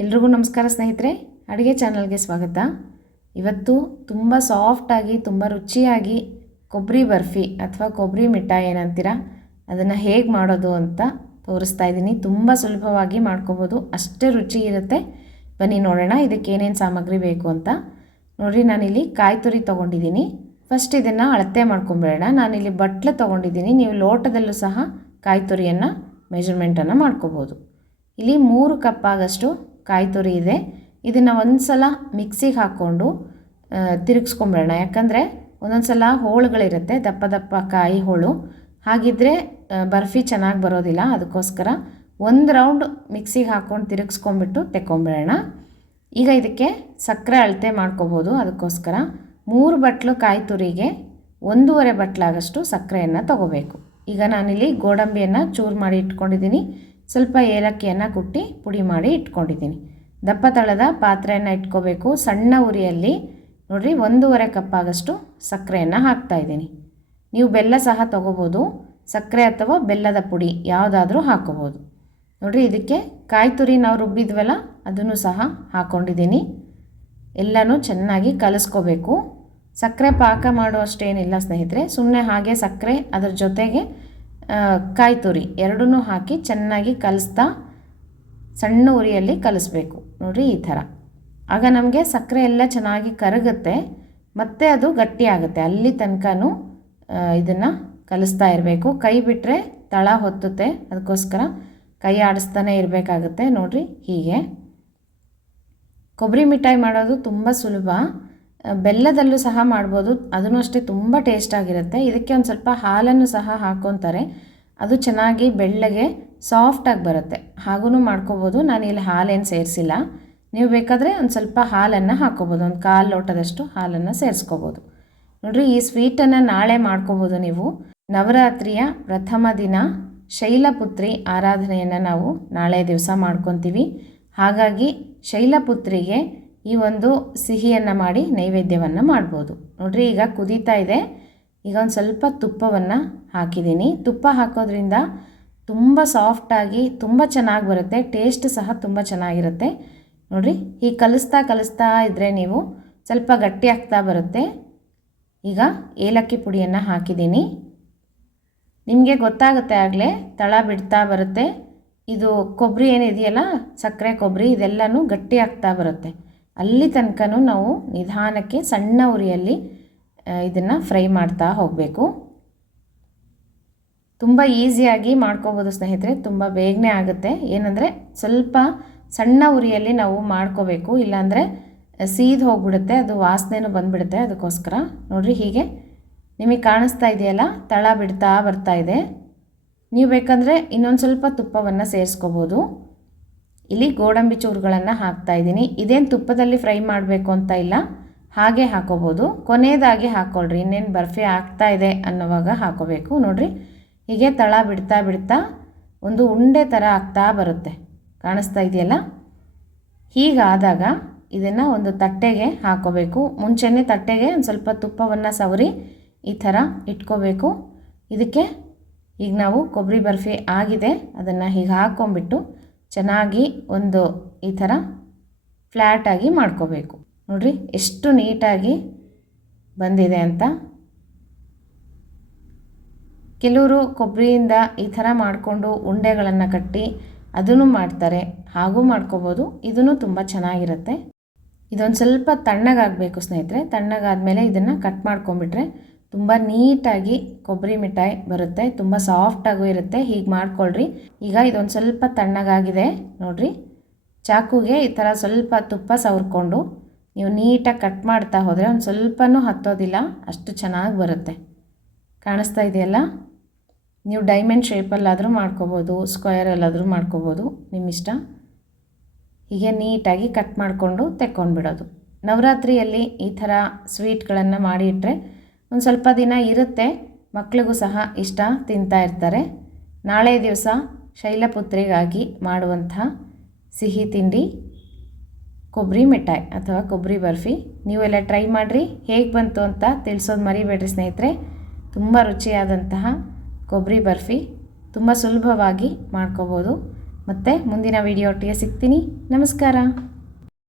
ಎಲ್ರಿಗೂ ನಮಸ್ಕಾರ ಸ್ನೇಹಿತರೆ, ಅಡುಗೆ ಚಾನಲ್ಗೆ ಸ್ವಾಗತ. ಇವತ್ತು ತುಂಬ ಸಾಫ್ಟಾಗಿ ತುಂಬ ರುಚಿಯಾಗಿ ಕೊಬ್ಬರಿ ಬರ್ಫಿ ಅಥವಾ ಕೊಬ್ಬರಿ ಮಿಠಾಯಿ ಏನಂತೀರ ಅದನ್ನು ಹೇಗೆ ಮಾಡೋದು ಅಂತ ತೋರಿಸ್ತಾ ಇದ್ದೀನಿ. ತುಂಬ ಸುಲಭವಾಗಿ ಮಾಡ್ಕೋಬೋದು, ಅಷ್ಟೇ ರುಚಿ ಇರುತ್ತೆ. ಬನ್ನಿ ನೋಡೋಣ ಇದಕ್ಕೆ ಏನೇನು ಸಾಮಗ್ರಿ ಬೇಕು ಅಂತ. ನೋಡಿರಿ, ನಾನಿಲ್ಲಿ ಕಾಯಿ ತುರಿ ತೊಗೊಂಡಿದ್ದೀನಿ. ಫಸ್ಟ್ ಇದನ್ನು ಅಳತೆ ಮಾಡ್ಕೊಂಬಿಡೋಣ. ನಾನಿಲ್ಲಿ ಬಟ್ಲು ತೊಗೊಂಡಿದ್ದೀನಿ. ನೀವು ಲೋಟದಲ್ಲೂ ಸಹ ಕಾಯಿ ತುರಿಯನ್ನು ಮೆಜರ್ಮೆಂಟನ್ನು ಮಾಡ್ಕೋಬೋದು. ಇಲ್ಲಿ 3 ಕಪ್ ಆಗಷ್ಟು ಕಾಯಿ ತುರಿ ಇದೆ. ಇದನ್ನು ಒಂದು ಸಲ ಮಿಕ್ಸಿಗೆ ಹಾಕ್ಕೊಂಡು ತಿರುಗಿಸ್ಕೊಂಬಿಡೋಣ. ಯಾಕಂದರೆ ಒಂದೊಂದು ಸಲ ಹೋಳುಗಳಿರುತ್ತೆ, ದಪ್ಪ ದಪ್ಪ ಕಾಯಿ ಹೋಳು. ಹಾಗಿದ್ದರೆ ಬರ್ಫಿ ಚೆನ್ನಾಗಿ ಬರೋದಿಲ್ಲ. ಅದಕ್ಕೋಸ್ಕರ ಒಂದು ರೌಂಡ್ ಮಿಕ್ಸಿಗೆ ಹಾಕ್ಕೊಂಡು ತಿರುಗಿಸ್ಕೊಂಬಿಟ್ಟು ತೆಕ್ಕೊಂಬಿಡೋಣ. ಈಗ ಇದಕ್ಕೆ ಸಕ್ಕರೆ ಅಳತೆ ಮಾಡ್ಕೋಬೋದು. ಅದಕ್ಕೋಸ್ಕರ 3 ಬಟ್ಲು ಕಾಯಿ ತುರಿಗೆ 1.5 ಬಟ್ಲಾಗಷ್ಟು ಸಕ್ಕರೆಯನ್ನು ತಗೋಬೇಕು. ಈಗ ನಾನಿಲ್ಲಿ ಗೋಡಂಬಿಯನ್ನು ಚೂರು ಮಾಡಿ ಇಟ್ಕೊಂಡಿದ್ದೀನಿ. ಸ್ವಲ್ಪ ಏಲಕ್ಕಿಯನ್ನು ಕುಟ್ಟಿ ಪುಡಿ ಮಾಡಿ ಇಟ್ಕೊಂಡಿದ್ದೀನಿ. ದಪ್ಪ ತಳದ ಪಾತ್ರೆಯನ್ನು ಇಟ್ಕೋಬೇಕು. ಸಣ್ಣ ಉರಿಯಲ್ಲಿ ನೋಡಿರಿ 1.5 ಕಪ್ ಆಗಷ್ಟು ಸಕ್ಕರೆಯನ್ನು ಹಾಕ್ತಾಯಿದ್ದೀನಿ. ನೀವು ಬೆಲ್ಲ ಸಹ ತೊಗೋಬೋದು, ಸಕ್ಕರೆ ಅಥವಾ ಬೆಲ್ಲದ ಪುಡಿ ಯಾವುದಾದ್ರೂ ಹಾಕ್ಕೋಬೋದು. ನೋಡಿರಿ, ಇದಕ್ಕೆ ಕಾಯಿ ತುರಿ ನಾವು ರುಬ್ಬಿದ್ವಲ್ಲ ಅದನ್ನು ಸಹ ಹಾಕ್ಕೊಂಡಿದ್ದೀನಿ. ಎಲ್ಲನೂ ಚೆನ್ನಾಗಿ ಕಲಿಸ್ಕೋಬೇಕು. ಸಕ್ಕರೆ ಪಾಕ ಮಾಡುವಷ್ಟೇನಿಲ್ಲ ಸ್ನೇಹಿತರೆ, ಸುಮ್ಮನೆ ಹಾಗೆ ಸಕ್ಕರೆ ಅದರ ಜೊತೆಗೆ ಕಾಯಿ ತುರಿ ಎರಡನ್ನೂ ಹಾಕಿ ಚೆನ್ನಾಗಿ ಕಲಿಸ್ತಾ ಸಣ್ಣ ಉರಿಯಲ್ಲಿ ಕಲಿಸ್ಬೇಕು. ನೋಡಿರಿ, ಈ ಥರ. ಆಗ ನಮಗೆ ಸಕ್ಕರೆ ಎಲ್ಲ ಚೆನ್ನಾಗಿ ಕರಗುತ್ತೆ ಮತ್ತು ಅದು ಗಟ್ಟಿ ಆಗುತ್ತೆ. ಅಲ್ಲಿ ತನಕನೂ ಇದನ್ನು ಕಲಿಸ್ತಾ ಇರಬೇಕು. ಕೈ ಬಿಟ್ಟರೆ ತಳ ಹೊತ್ತುತ್ತೆ, ಅದಕ್ಕೋಸ್ಕರ ಕೈ ಆಡಿಸ್ತಾನೆ ಇರಬೇಕಾಗುತ್ತೆ. ನೋಡಿರಿ, ಹೀಗೆ. ಕೊಬ್ಬರಿ ಮಿಠಾಯಿ ಮಾಡೋದು ತುಂಬ ಸುಲಭ. ಬೆಲ್ಲದಲ್ಲೂ ಸಹ ಮಾಡ್ಬೋದು, ಅದೂ ಅಷ್ಟೇ ತುಂಬ ಟೇಸ್ಟಾಗಿರುತ್ತೆ. ಇದಕ್ಕೆ ಒಂದು ಸ್ವಲ್ಪ ಹಾಲನ್ನು ಸಹ ಹಾಕ್ಕೊತಾರೆ, ಅದು ಚೆನ್ನಾಗಿ ಬೆಳ್ಳಗೆ ಸಾಫ್ಟಾಗಿ ಬರುತ್ತೆ. ಹಾಗೂ ಮಾಡ್ಕೋಬೋದು. ನಾನಿಲ್ಲಿ ಹಾಲೇನು ಸೇರಿಸಿಲ್ಲ. ನೀವು ಬೇಕಾದರೆ ಒಂದು ಸ್ವಲ್ಪ ಹಾಲನ್ನು ಹಾಕ್ಕೋಬೋದು, ಒಂದು 1/4 ಲೋಟದಷ್ಟು ಹಾಲನ್ನು ಸೇರಿಸ್ಕೋಬೋದು. ನೋಡಿರಿ, ಈ ಸ್ವೀಟನ್ನು ನಾಳೆ ಮಾಡ್ಕೋಬೋದು ನೀವು. ನವರಾತ್ರಿಯ ಪ್ರಥಮ ದಿನ ಶೈಲಪುತ್ರಿ ಆರಾಧನೆಯನ್ನು ನಾವು ನಾಳೆ ದಿವಸ ಮಾಡ್ಕೊತೀವಿ. ಹಾಗಾಗಿ ಶೈಲಪುತ್ರಿಗೆ ಈ ಒಂದು ಸಿಹಿಯನ್ನು ಮಾಡಿ ನೈವೇದ್ಯವನ್ನು ಮಾಡ್ಬೋದು. ನೋಡಿರಿ, ಈಗ ಕುದೀತಾ ಇದೆ. ಈಗ ಒಂದು ಸ್ವಲ್ಪ ತುಪ್ಪವನ್ನು ಹಾಕಿದ್ದೀನಿ. ತುಪ್ಪ ಹಾಕೋದ್ರಿಂದ ತುಂಬ ಸಾಫ್ಟಾಗಿ ತುಂಬ ಚೆನ್ನಾಗಿ ಬರುತ್ತೆ. ಟೇಸ್ಟ್ ಸಹ ತುಂಬ ಚೆನ್ನಾಗಿರುತ್ತೆ. ನೋಡಿರಿ, ಹೀಗೆ ಕಲಿಸ್ತಾ ಇದ್ದರೆ ನೀವು ಸ್ವಲ್ಪ ಗಟ್ಟಿ ಆಗ್ತಾ ಬರುತ್ತೆ. ಈಗ ಏಲಕ್ಕಿ ಪುಡಿಯನ್ನು ಹಾಕಿದ್ದೀನಿ. ನಿಮಗೆ ಗೊತ್ತಾಗುತ್ತೆ, ಆಗಲೇ ತಳ ಬಿಡ್ತಾ ಬರುತ್ತೆ. ಇದು ಕೊಬ್ಬರಿ ಏನಿದೆಯಲ್ಲ, ಸಕ್ಕರೆ ಕೊಬ್ಬರಿ, ಇದೆಲ್ಲನೂ ಗಟ್ಟಿ ಆಗ್ತಾ ಬರುತ್ತೆ. ಅಲ್ಲಿ ತನಕನೂ ನಾವು ನಿಧಾನಕ್ಕೆ ಸಣ್ಣ ಉರಿಯಲ್ಲಿ ಇದನ್ನು ಫ್ರೈ ಮಾಡ್ತಾ ಹೋಗಬೇಕು. ತುಂಬ ಈಸಿಯಾಗಿ ಮಾಡ್ಕೋಬೋದು ಸ್ನೇಹಿತರೆ, ತುಂಬ ಬೇಗನೆ ಆಗುತ್ತೆ. ಏನಂದರೆ ಸ್ವಲ್ಪ ಸಣ್ಣ ಉರಿಯಲ್ಲಿ ನಾವು ಮಾಡ್ಕೋಬೇಕು, ಇಲ್ಲಾಂದರೆ ಸೀದು ಹೋಗ್ಬಿಡುತ್ತೆ, ಅದು ವಾಸನೆನೂ ಬಂದುಬಿಡುತ್ತೆ. ಅದಕ್ಕೋಸ್ಕರ ನೋಡಿರಿ, ಹೀಗೆ ನಿಮಗೆ ಕಾಣಿಸ್ತಾ ಇದೆಯಲ್ಲ, ತಳ ಬಿಡ್ತಾ ಬರ್ತಾ ಇದೆ. ನೀವು ಬೇಕಂದರೆ ಇನ್ನೊಂದು ಸ್ವಲ್ಪ ತುಪ್ಪವನ್ನು ಸೇರಿಸ್ಕೋಬೋದು. ಇಲ್ಲಿ ಗೋಡಂಬಿ ಚೂರುಗಳನ್ನು ಹಾಕ್ತಾಯಿದ್ದೀನಿ. ಇದೇನು ತುಪ್ಪದಲ್ಲಿ ಫ್ರೈ ಮಾಡಬೇಕು ಅಂತ ಇಲ್ಲ, ಹಾಗೆ ಹಾಕೋಬೋದು. ಕೊನೆಯದಾಗಿ ಹಾಕ್ಕೊಳ್ರಿ, ಇನ್ನೇನು ಬರ್ಫಿ ಆಗ್ತಾ ಇದೆ ಅನ್ನೋವಾಗ ಹಾಕೋಬೇಕು. ನೋಡಿರಿ, ಹೀಗೆ ತಳ ಬಿಡ್ತಾ ಒಂದು ಉಂಡೆ ಥರ ಆಗ್ತಾ ಬರುತ್ತೆ. ಕಾಣಿಸ್ತಾ ಇದೆಯಲ್ಲ, ಹೀಗಾದಾಗ ಇದನ್ನು ಒಂದು ತಟ್ಟೆಗೆ ಹಾಕೋಬೇಕು. ಮುಂಚೆನೇ ತಟ್ಟೆಗೆ ಒಂದು ಸ್ವಲ್ಪ ತುಪ್ಪವನ್ನು ಸವರಿ ಈ ಥರ ಇಟ್ಕೋಬೇಕು. ಇದಕ್ಕೆ ಈಗ ನಾವು ಕೊಬ್ಬರಿ ಬರ್ಫಿ ಆಗಿದೆ, ಅದನ್ನು ಹೀಗೆ ಹಾಕ್ಕೊಂಬಿಟ್ಟು ಚೆನ್ನಾಗಿ ಒಂದು ಈ ಥರ ಫ್ಲ್ಯಾಟಾಗಿ ಮಾಡ್ಕೋಬೇಕು. ನೋಡಿರಿ, ಎಷ್ಟು ನೀಟಾಗಿ ಬಂದಿದೆ ಅಂತ. ಕೆಲವರು ಕೊಬ್ಬರಿಯಿಂದ ಈ ಥರ ಮಾಡಿಕೊಂಡು ಉಂಡೆಗಳನ್ನು ಕಟ್ಟಿ ಅದನ್ನು ಮಾಡ್ತಾರೆ, ಹಾಗೂ ಮಾಡ್ಕೋಬೋದು. ಇದೂ ತುಂಬ ಚೆನ್ನಾಗಿರುತ್ತೆ. ಇದೊಂದು ಸ್ವಲ್ಪ ತಣ್ಣಗಾಗಬೇಕು ಸ್ನೇಹಿತರೆ. ತಣ್ಣಗಾದಮೇಲೆ ಇದನ್ನು ಕಟ್ ಮಾಡ್ಕೊಂಬಿಟ್ರೆ ತುಂಬ ನೀಟಾಗಿ ಕೊಬ್ಬರಿ ಮಿಠಾಯಿ ಬರುತ್ತೆ. ತುಂಬ ಸಾಫ್ಟಾಗೂ ಇರುತ್ತೆ. ಹೀಗೆ ಮಾಡ್ಕೊಳ್ರಿ. ಈಗ ಇದೊಂದು ಸ್ವಲ್ಪ ತಣ್ಣಗಾಗಿದೆ. ನೋಡಿರಿ, ಚಾಕುಗೆ ಈ ಥರ ಸ್ವಲ್ಪ ತುಪ್ಪ ಸವರ್ಕೊಂಡು ನೀವು ನೀಟಾಗಿ ಕಟ್ ಮಾಡ್ತಾ ಹೋದರೆ ಒಂದು ಸ್ವಲ್ಪನೂ ಹತ್ತೋದಿಲ್ಲ, ಅಷ್ಟು ಚೆನ್ನಾಗಿ ಬರುತ್ತೆ. ಕಾಣಿಸ್ತಾ ಇದೆಯಲ್ಲ, ನೀವು ಡೈಮಂಡ್ ಶೇಪಲ್ಲಾದರೂ ಮಾಡ್ಕೋಬೋದು, ಸ್ಕ್ವೇರಲ್ಲಾದರೂ ಮಾಡ್ಕೋಬೋದು, ನಿಮ್ಮಿಷ್ಟ. ಹೀಗೆ ನೀಟಾಗಿ ಕಟ್ ಮಾಡಿಕೊಂಡು ತೆಕ್ಕೊಂಡ್ಬಿಡೋದು. ನವರಾತ್ರಿಯಲ್ಲಿ ಈ ಥರ ಸ್ವೀಟ್ಗಳನ್ನು ಮಾಡಿ ಇಟ್ಟರೆ ಒಂದು ಸ್ವಲ್ಪ ದಿನ ಇರುತ್ತೆ, ಮಕ್ಕಳಿಗೂ ಸಹ ಇಷ್ಟ, ತಿಂತಾ ಇರ್ತಾರೆ. ನಾಳೆ ದಿವಸ ಶೈಲಪುತ್ರಿಗಾಗಿ ಮಾಡುವಂಥ ಸಿಹಿ ತಿಂಡಿ ಕೊಬ್ಬರಿ ಮಿಠಾಯಿ ಅಥವಾ ಕೊಬ್ಬರಿ ಬರ್ಫಿ. ನೀವೆಲ್ಲ ಟ್ರೈ ಮಾಡಿರಿ, ಹೇಗೆ ಬಂತು ಅಂತ ತಿಳಿಸೋದು ಮರಿಬೇಡ್ರಿ ಸ್ನೇಹಿತರೆ. ತುಂಬ ರುಚಿಯಾದಂತಹ ಕೊಬ್ಬರಿ ಬರ್ಫಿ ತುಂಬ ಸುಲಭವಾಗಿ ಮಾಡ್ಕೋಬೋದು. ಮತ್ತು ಮುಂದಿನ ವಿಡಿಯೋ ಒಟ್ಟಿಗೆ ಸಿಗ್ತೀನಿ. ನಮಸ್ಕಾರ.